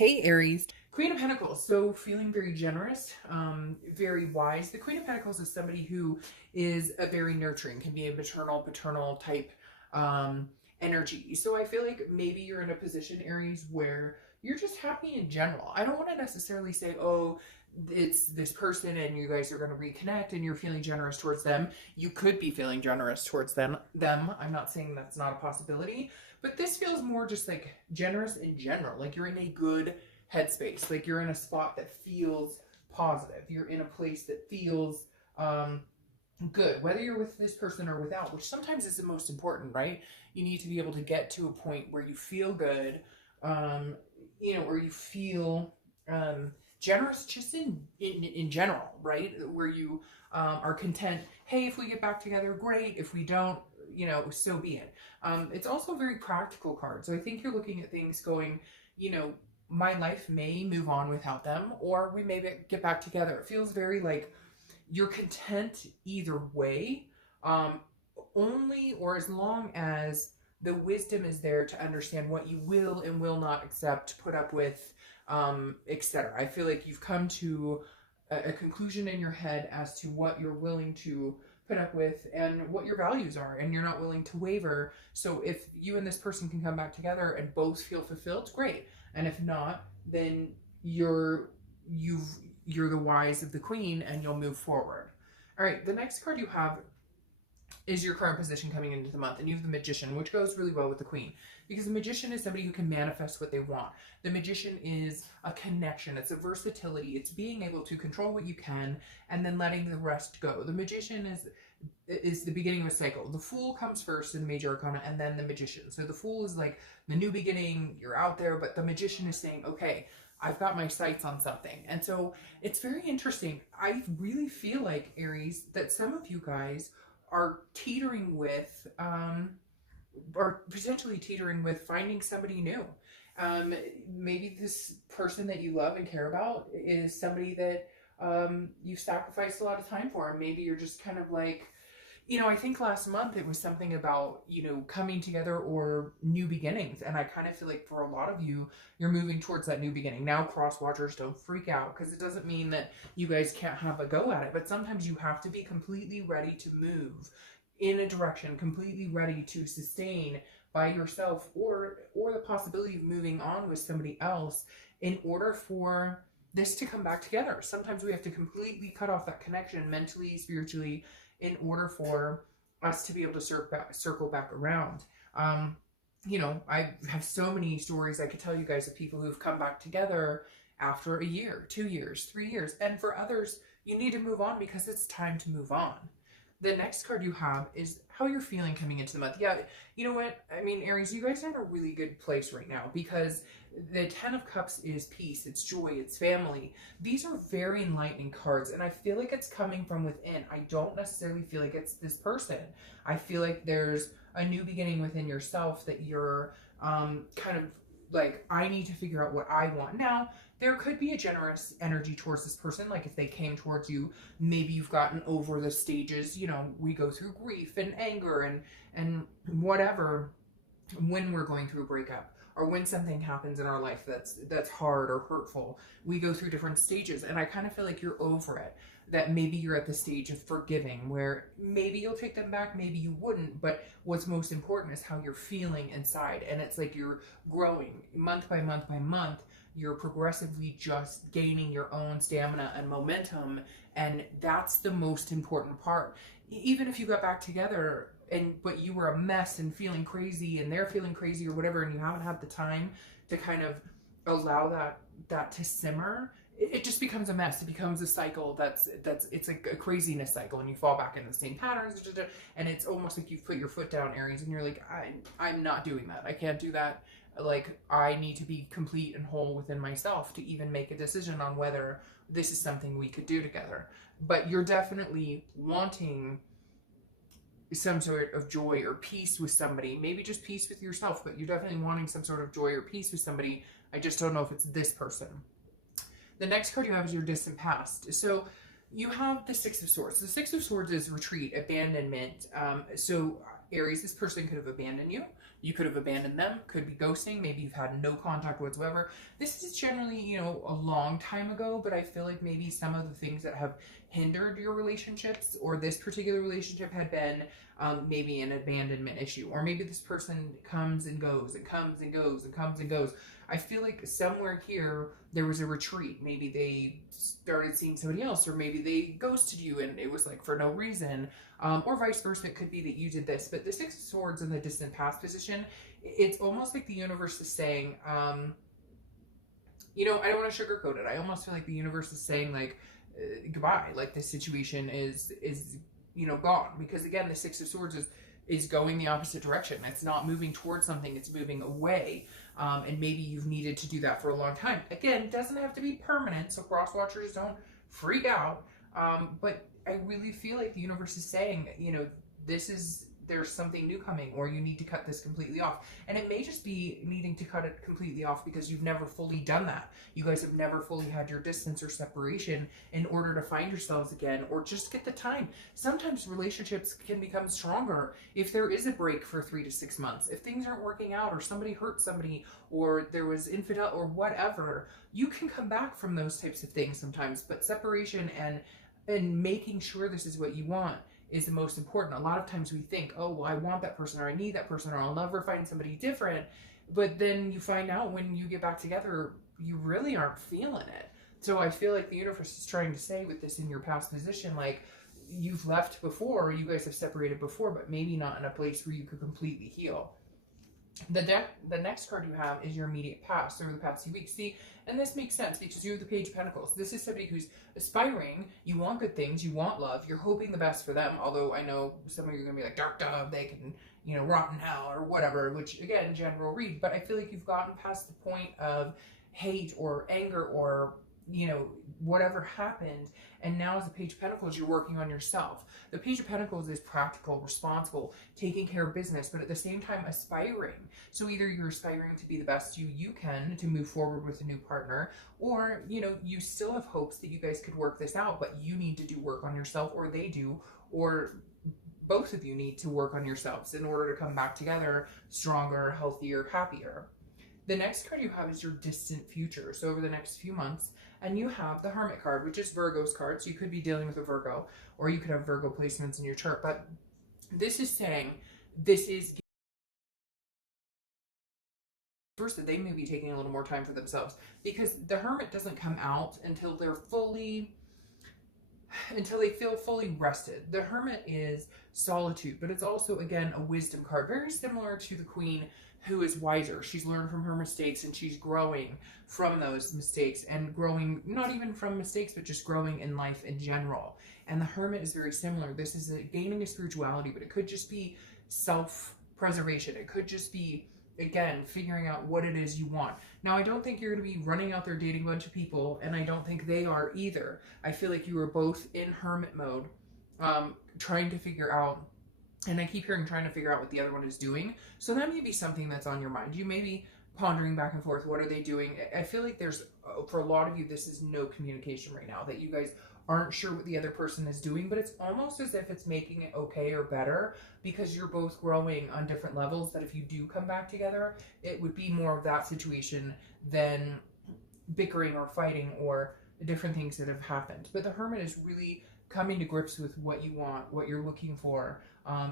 Hey Aries, Queen of Pentacles. So feeling very generous, very wise. The Queen of Pentacles is somebody who is a very nurturing, can be a paternal type um, energy. So I feel like maybe you're in a position, Aries, where you're just happy in general. I don't want to necessarily say, oh, it's this person and you guys are going to reconnect and you're feeling generous towards them. You could be feeling generous towards them. I'm not saying that's not a possibility, but this feels more just like generous in general. Like you're in a good headspace. Like you're in a spot that feels positive. You're in a place that feels good, whether you're with this person or without, which sometimes is the most important, right? You need to be able to get to a point where you feel good, um, where you feel generous just in general, right? Where you are content. Hey, if we get back together, great. If we don't, so be it. It's also a very practical card. So I think you're looking at things going, my life may move on without them, or we may get back together. It feels very like you're content either way, only or as long as the wisdom is there to understand what you will and will not accept, put up with, etc. I feel like you've come to a conclusion in your head as to what you're willing to put up with and what your values are, and you're not willing to waver. So if you and this person can come back together and both feel fulfilled, great. And if not, then you've you're the wise of the queen and you'll move forward. All right, the next card you have is your current position coming into the month, and you have the Magician, which goes really well with the Queen, because the Magician is somebody who can manifest what they want. The Magician is a connection, it's a versatility, it's being able to control what you can and then letting the rest go. The Magician is the beginning of a cycle. The Fool comes first in Major Arcana, and then the Magician. So the Fool is like the new beginning, you're out there, but the Magician is saying, okay, I've got my sights on something. And so it's very interesting. I really feel like, Aries, that some of you guys are teetering with, or potentially teetering with finding somebody new. Maybe this person that you love and care about is somebody that you've sacrificed a lot of time for. And maybe you're just kind of like, I think last month it was something about, coming together or new beginnings. And I kind of feel like for a lot of you, you're moving towards that new beginning. Now, cross watchers, don't freak out, because it doesn't mean that you guys can't have a go at it. But sometimes you have to be completely ready to move in a direction, completely ready to sustain by yourself, or the possibility of moving on with somebody else in order for this to come back together. Sometimes we have to completely cut off that connection mentally, spiritually, in order for us to be able to circle back around. I have so many stories I could tell you guys of people who've come back together after a year, 2 years, 3 years. And for others, you need to move on because it's time to move on. The next card you have is how you're feeling coming into the month. Yeah, you know what? I mean, Aries, you guys are in a really good place right now, because the Ten of Cups is peace, it's joy, it's family. These are very enlightening cards, and I feel like it's coming from within. I don't necessarily feel like it's this person. I feel like there's a new beginning within yourself that you're kind of like, I need to figure out what I want. Now, there could be a generous energy towards this person. Like if they came towards you, maybe you've gotten over the stages, we go through grief and anger and whatever when we're going through a breakup, or when something happens in our life that's hard or hurtful. We go through different stages, and I kind of feel like you're over it. That maybe you're at the stage of forgiving, where maybe you'll take them back, maybe you wouldn't, but what's most important is how you're feeling inside. And it's like you're growing month by month by month. You're progressively just gaining your own stamina and momentum, and that's the most important part. Even if you got back together but you were a mess and feeling crazy, and they're feeling crazy or whatever, and you haven't had the time to kind of allow that to simmer, it just becomes a mess. It becomes a cycle it's like a craziness cycle, and you fall back in the same patterns, and it's almost like you've put your foot down, Aries, and you're like, I'm not doing that. I can't do that. Like, I need to be complete and whole within myself to even make a decision on whether this is something we could do together. But you're definitely wanting some sort of joy or peace with somebody, maybe just peace with yourself, but you're definitely wanting some sort of joy or peace with somebody. I just don't know if it's this person. The next card you have is your distant past. So you have the Six of Swords. The Six of Swords is retreat, abandonment. So Aries, this person could have abandoned you. You could have abandoned them, could be ghosting, maybe you've had no contact whatsoever. This is generally, you know, a long time ago, but I feel like maybe some of the things that have hindered your relationships, or this particular relationship, had been maybe an abandonment issue, or maybe this person comes and goes and comes and goes and comes and goes. I feel like somewhere here there was a retreat. Maybe they started seeing somebody else, or maybe they ghosted you and it was like for no reason, or vice versa. It could be that you did this. But the Six of Swords in the distant past position, it's almost like the universe is saying, you know, I don't want to sugarcoat it. I almost feel like the universe is saying, like, goodbye. Like, this situation is you know, gone. Because again, the Six of Swords is going the opposite direction. It's not moving towards something, it's moving away. And maybe you've needed to do that for a long time. Again, it doesn't have to be permanent, so cross watchers don't freak out. But I really feel like the universe is saying, you know, there's something new coming, or you need to cut this completely off. And it may just be needing to cut it completely off because you've never fully done that. You guys have never fully had your distance or separation in order to find yourselves again, or just get the time. Sometimes relationships can become stronger if there is a break for 3 to 6 months. If things aren't working out, or somebody hurt somebody, or there was infidelity or whatever, you can come back from those types of things sometimes. But separation and making sure this is what you want is the most important. A lot of times we think, oh, well, I want that person, or I need that person, or I'll never find somebody different. But then you find out when you get back together, you really aren't feeling it. So I feel like the universe is trying to say with this in your past position, like, you've left before, you guys have separated before, but maybe not in a place where you could completely heal. The next card you have is your immediate past, over the past few weeks. See, and this makes sense because you have the Page of Pentacles. This is somebody who's aspiring. You want good things. You want love. You're hoping the best for them. Although I know some of you are going to be like, dark dove, they can, you know, rot in hell or whatever, which again, general read. But I feel like you've gotten past the point of hate or anger or, you know, whatever happened. And now as the Page of Pentacles, you're working on yourself. The Page of Pentacles is practical, responsible, taking care of business, but at the same time aspiring. So either you're aspiring to be the best you can to move forward with a new partner, or, you know, you still have hopes that you guys could work this out, but you need to do work on yourself, or they do, or both of you need to work on yourselves in order to come back together stronger, healthier, happier. The next card you have is your distant future. So over the next few months, and you have the Hermit card, which is Virgo's card. So you could be dealing with a Virgo, or you could have Virgo placements in your chart. But this is saying, this is first that they may be taking a little more time for themselves, because the Hermit doesn't come out until they feel fully rested. The Hermit is solitude, but it's also, again, a wisdom card, very similar to the Queen, who is wiser. She's learned from her mistakes and she's growing from those mistakes, and growing not even from mistakes, but just growing in life in general. And the Hermit is very similar. This is gaining a spirituality, but it could just be self-preservation. It could just be, again, figuring out what it is you want. Now, I don't think you're going to be running out there dating a bunch of people, and I don't think they are either. I feel like you are both in Hermit mode, trying to figure out, and I keep hearing trying to figure out what the other one is doing. So that may be something that's on your mind. You may be pondering back and forth, what are they doing? I feel like there's, for a lot of you, this is no communication right now, that you guys aren't sure what the other person is doing, but it's almost as if it's making it okay or better, because you're both growing on different levels, that if you do come back together, it would be more of that situation than bickering or fighting or different things that have happened. But the Hermit is really coming to grips with what you want, what you're looking for,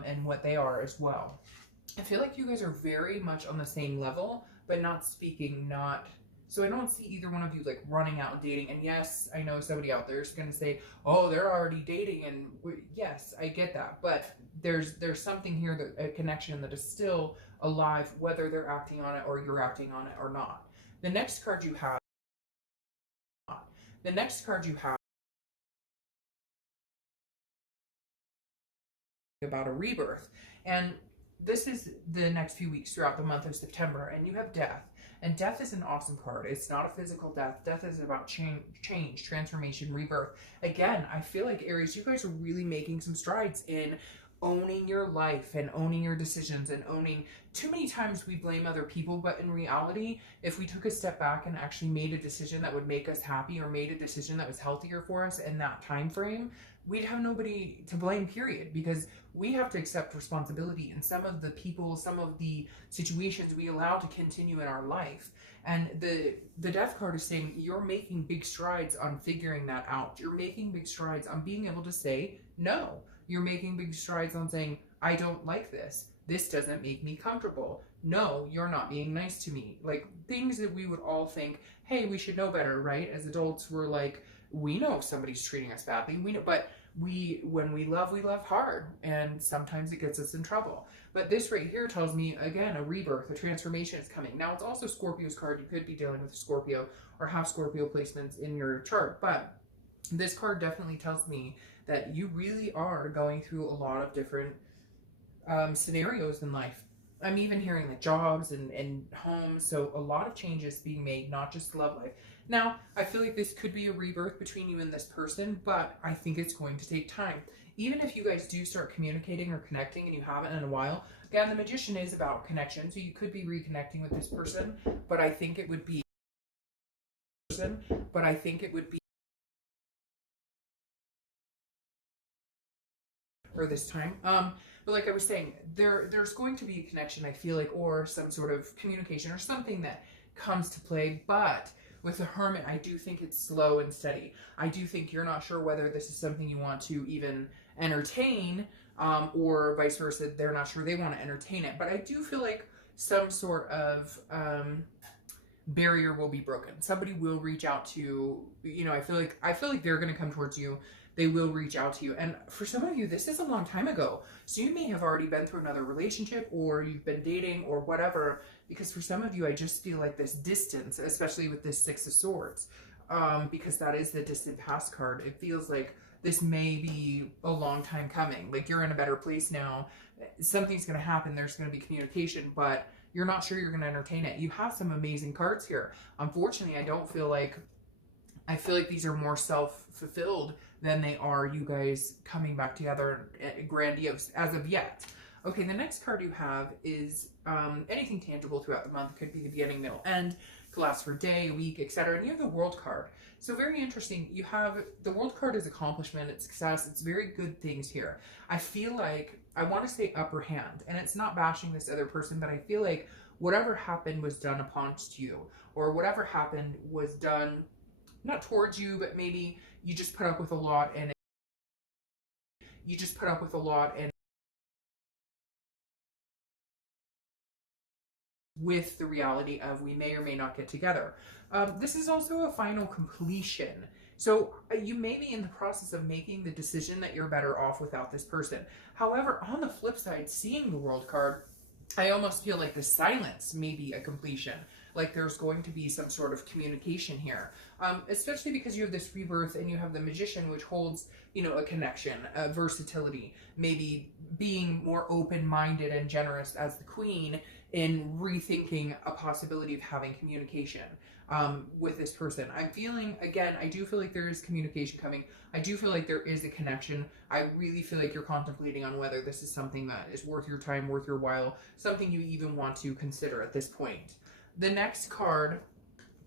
and what they are as well. I feel like you guys are very much on the same level, but not speaking, so I don't see either one of you like running out and dating. And yes, I know somebody out there is going to say, oh, they're already dating, and yes, I get that, but there's something here, that a connection that is still alive, whether they're acting on it or you're acting on it or not. The next card you have about a rebirth, and this is the next few weeks throughout the month of September, and you have death. And death is an awesome card. It's not a physical death. Death is about change, transformation, rebirth. Again, I feel like, Aries, you guys are really making some strides in owning your life and owning your decisions and owning. Too many times we blame other people, but in reality, if we took a step back and actually made a decision that would make us happy, or made a decision that was healthier for us in that time frame, we'd have nobody to blame, period, because we have to accept responsibility. And some of the people, some of the situations we allow to continue in our life. And the death card is saying you're making big strides on figuring that out. You're making big strides on being able to say no. You're making big strides on saying, I don't like this. This doesn't make me comfortable. No, you're not being nice to me. Like things that we would all think, hey, we should know better, right? As adults, we're like, we know if somebody's treating us badly. We know, but when we love hard, and sometimes it gets us in trouble. But this right here tells me, again, a rebirth, a transformation is coming. Now, it's also Scorpio's card. You could be dealing with Scorpio or have Scorpio placements in your chart, but this card definitely tells me that you really are going through a lot of different scenarios in life. I'm even hearing like jobs and homes, so a lot of changes being made, not just love life. Now, I feel like this could be a rebirth between you and this person, but I think it's going to take time. Even if you guys do start communicating or connecting and you haven't in a while, again, the Magician is about connection, so you could be reconnecting with this person, but I think it would be for this time. But like I was saying, there's going to be a connection, I feel like, or some sort of communication or something that comes to play. But with the Hermit, I do think it's slow and steady. I do think you're not sure whether this is something you want to even entertain, or vice versa, they're not sure they want to entertain it. But I do feel like some sort of barrier will be broken. Somebody will reach out to, I feel like they're going to come towards you. They will reach out to you. And for some of you, this is a long time ago. So you may have already been through another relationship, or you've been dating or whatever. Because for some of you, I just feel like this distance, especially with this Six of Swords, because that is the distant past card. It feels like this may be a long time coming. Like you're in a better place now. Something's going to happen. There's going to be communication, but you're not sure you're going to entertain it. You have some amazing cards here. Unfortunately, I feel like these are more self-fulfilled than they are you guys coming back together grandiose as of yet. Okay, the next card you have is anything tangible throughout the month. It could be the beginning, middle, end. Could last for a day, a week, etc. And you have the World card. So very interesting. You have the World card is accomplishment, it's success, it's very good things here. I feel like, I want to say upper hand, and it's not bashing this other person, but I feel like whatever happened was done upon you, or whatever happened was done not towards you, but maybe you just put up with a lot, and with the reality of we may or may not get together. This is also a final completion. So you may be in the process of making the decision that you're better off without this person. However, on the flip side, seeing the World card, I almost feel like the silence may be a completion. Like there's going to be some sort of communication here. Especially because you have this rebirth and you have the Magician, which holds, a connection, a versatility, maybe being more open-minded and generous as the Queen in rethinking a possibility of having communication with this person. I'm feeling, again, I do feel like there is communication coming. I do feel like there is a connection. I really feel like you're contemplating on whether this is something that is worth your time, worth your while, something you even want to consider at this point. The next card,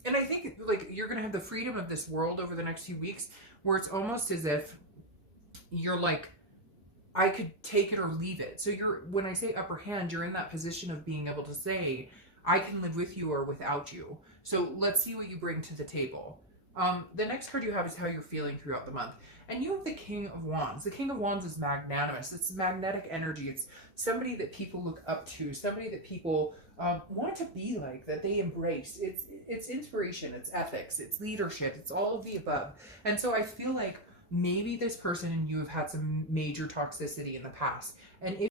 and I think like you're going to have the freedom of this world over the next few weeks, where it's almost as if you're like, I could take it or leave it. So when I say upper hand, you're in that position of being able to say, I can live with you or without you. So let's see what you bring to the table. The next card you have is how you're feeling throughout the month. And you have the King of Wands. The King of Wands is magnanimous. It's magnetic energy. It's somebody that people look up to, somebody that people want to be like, that they embrace. It's inspiration, it's ethics, it's leadership, it's all of the above. And so I feel like maybe this person and you have had some major toxicity in the past. And if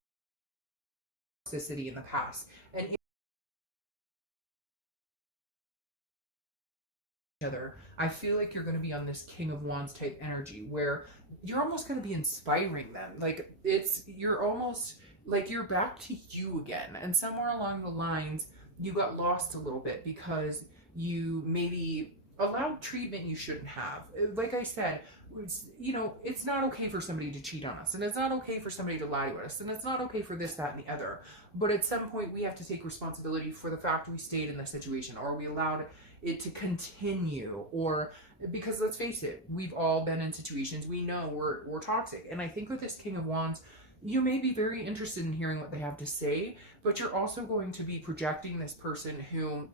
other, I feel like you're going to be on this King of Wands type energy where you're almost going to be inspiring them. Like you're almost like you're back to you again. And somewhere along the lines, you got lost a little bit because you maybe allow treatment you shouldn't have. Like I said, you know, it's not okay for somebody to cheat on us, and it's not okay for somebody to lie to us, and it's not okay for this, that, and the other. But at some point, we have to take responsibility for the fact we stayed in the situation, or we allowed it to continue, or because let's face it, we've all been in situations we know we're toxic. And I think with this King of Wands, you may be very interested in hearing what they have to say, but you're also going to be projecting this person who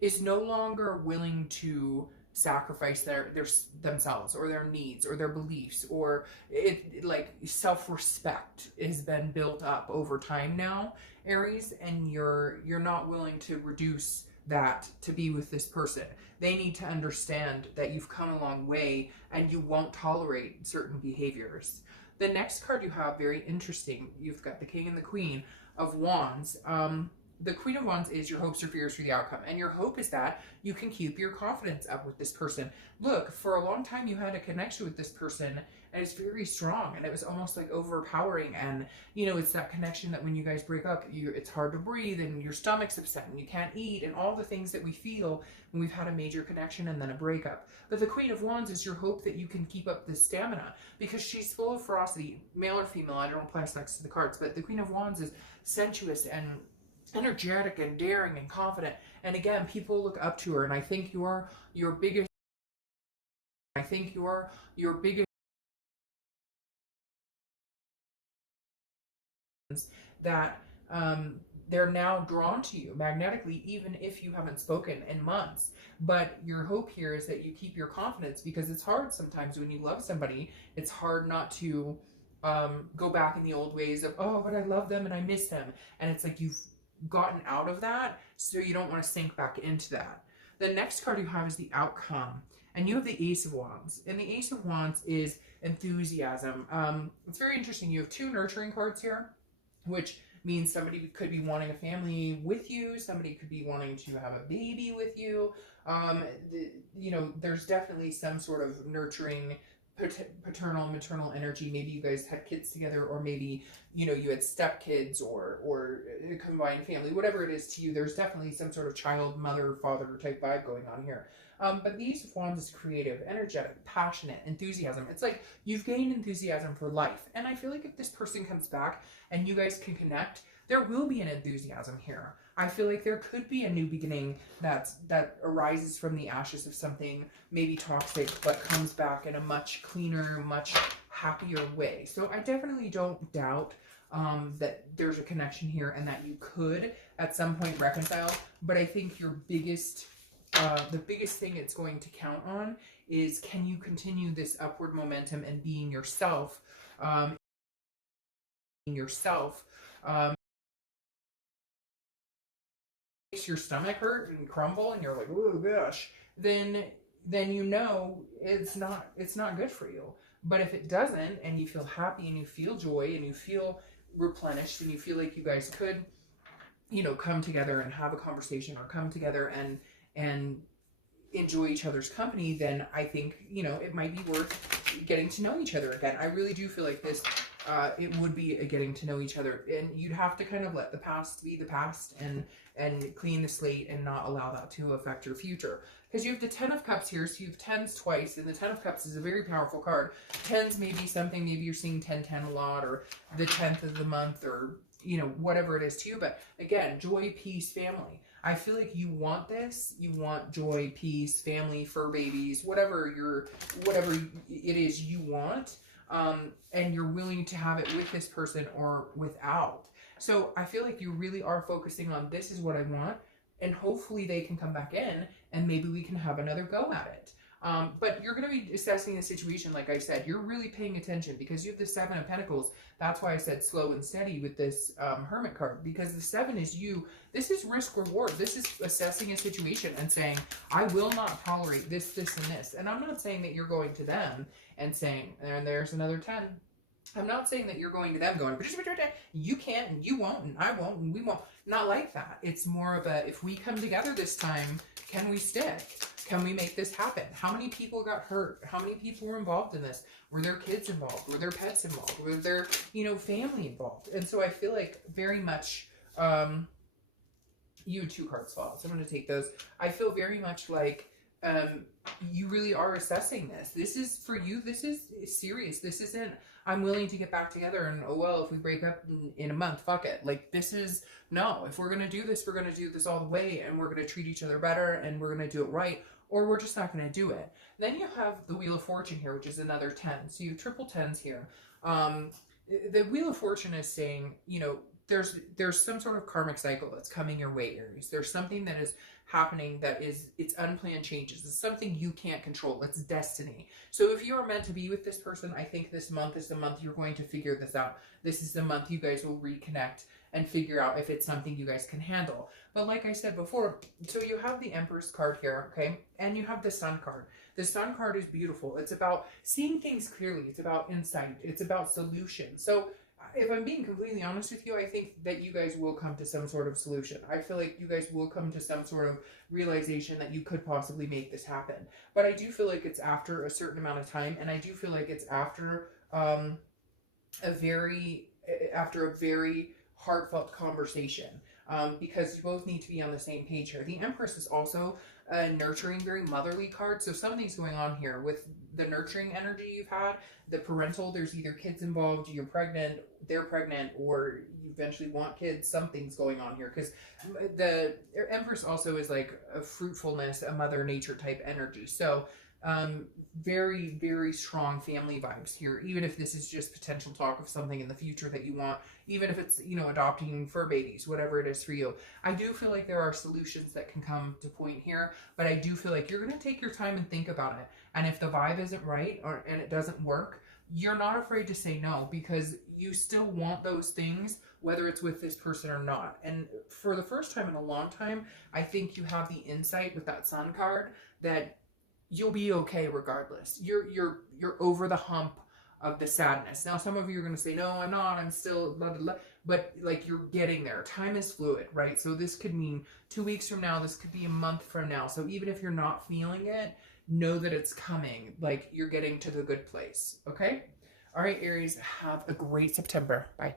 is no longer willing to sacrifice their themselves or their needs or their beliefs, or it like self-respect has been built up over time now, Aries, and you're not willing to reduce that to be with this person. They need to understand that you've come a long way and you won't tolerate certain behaviors. The next card you have, very interesting. You've got the King and the Queen of Wands. The Queen of Wands is your hopes or fears for the outcome. And your hope is that you can keep your confidence up with this person. Look, for a long time you had a connection with this person, and it's very strong, and it was almost like overpowering. And, you know, it's that connection that when you guys break up, it's hard to breathe, and your stomach's upset, and you can't eat, and all the things that we feel when we've had a major connection and then a breakup. But the Queen of Wands is your hope that you can keep up this stamina, because she's full of ferocity, male or female. I don't apply sex to the cards, but the Queen of Wands is sensuous and energetic and daring and confident, and again, people look up to her. And I think your biggest that they're now drawn to you magnetically, even if you haven't spoken in months. But your hope here is that you keep your confidence, because it's hard sometimes when you love somebody. It's hard not to go back in the old ways of, oh, but I love them and I miss them, and it's like you've gotten out of that, so you don't want to sink back into that. The next card you have is the outcome, and you have the Ace of Wands, and the Ace of Wands is enthusiasm. It's very interesting. You have two nurturing cards here, which means somebody could be wanting a family with you, somebody could be wanting to have a baby with you. You know, there's definitely some sort of nurturing paternal, maternal energy. Maybe you guys had kids together, or maybe, you know, you had stepkids, or a combined family, whatever it is to you. There's definitely some sort of child, mother, father type vibe going on here. But the Ace of Wands is creative, energetic, passionate, enthusiasm. It's like you've gained enthusiasm for life. And I feel like if this person comes back and you guys can connect, there will be an enthusiasm here. I feel like there could be a new beginning that arises from the ashes of something maybe toxic, but comes back in a much cleaner, much happier way. So I definitely don't doubt that there's a connection here, and that you could at some point reconcile. But I think your biggest, the biggest thing it's going to count on is, can you continue this upward momentum and being yourself, makes your stomach hurt and crumble and you're like, oh gosh, then you know it's not good for you. But if it doesn't, and you feel happy and you feel joy and you feel replenished and you feel like you guys could, you know, come together and have a conversation, or come together and enjoy each other's company, then I think, you know, it might be worth getting to know each other again. I really do feel like this, it would be a getting to know each other, and you'd have to kind of let the past be the past and clean the slate and not allow that to affect your future. Because you have the Ten of Cups here, so you have tens twice, and the Ten of Cups is a very powerful card. Tens may be something, maybe you're seeing 10-10 a lot, or the 10th of the month, or, you know, whatever it is to you. But again, joy, peace, family. I feel like you want this. You want joy, peace, family, fur babies, whatever it is you want. And you're willing to have it with this person or without. So I feel like you really are focusing on, this is what I want, and hopefully they can come back in and maybe we can have another go at it. But you're going to be assessing the situation. Like I said, you're really paying attention, because you have the Seven of Pentacles. That's why I said slow and steady with this Hermit card, because the Seven is you. This is risk reward. This is assessing a situation and saying, I will not tolerate this, this, and this. And I'm not saying that you're going to them and saying, and there's another 10. I'm not saying that you're going to them going, you can't, and you won't, and I won't, and we won't. Not like that. It's more of a, if we come together this time, can we stick? Can we make this happen? How many people got hurt? How many people were involved in this? Were there kids involved? Were there pets involved? Were there, you know, family involved? And so I feel like very much, you had two cards fall, so I'm going to take those. I feel very much like you really are assessing this. This is for you. This is serious. This isn't, I'm willing to get back together and, oh, well, if we break up in a month, fuck it. Like, this is, no, if we're going to do this, we're going to do this all the way, and we're going to treat each other better, and we're going to do it right, or we're just not going to do it. Then you have the Wheel of Fortune here, which is another 10. So you have triple 10s here. The Wheel of Fortune is saying, you know, there's some sort of karmic cycle that's coming your way, Aries. There's something that is happening that is, it's unplanned changes. It's something you can't control. It's destiny. So if you are meant to be with this person, I think this month is the month you're going to figure this out. This is the month you guys will reconnect and figure out if it's something you guys can handle. But like I said before, so you have the Empress card here, okay? And you have the Sun card. The Sun card is beautiful. It's about seeing things clearly. It's about insight. It's about solution. So if I'm being completely honest with you, I think that you guys will come to some sort of solution. I feel like you guys will come to some sort of realization that you could possibly make this happen. But I do feel like it's after a certain amount of time, and I do feel like it's after a very heartfelt conversation, because you both need to be on the same page here. The Empress is also a nurturing, very motherly card. So something's going on here with the nurturing energy you've had, the parental, there's either kids involved, you're pregnant, they're pregnant, or you eventually want kids. Something's going on here, because the Empress also is like a fruitfulness, a mother nature type energy. So very, very strong family vibes here, even if this is just potential talk of something in the future that you want, even if it's, you know, adopting fur babies, whatever it is for you. I do feel like there are solutions that can come to point here, but I do feel like you're going to take your time and think about it. And if the vibe isn't right, and it doesn't work, you're not afraid to say no, because you still want those things, whether it's with this person or not. And for the first time in a long time, I think you have the insight with that Sun card that you'll be okay regardless. You're over the hump of the sadness. Now, some of you are going to say, no, I'm not, I'm still blah, blah, blah. But like, you're getting there. Time is fluid, right? So this could mean 2 weeks from now, this could be a month from now. So even if you're not feeling it, know that it's coming. Like, you're getting to the good place. Okay? All right, Aries, have a great September. Bye.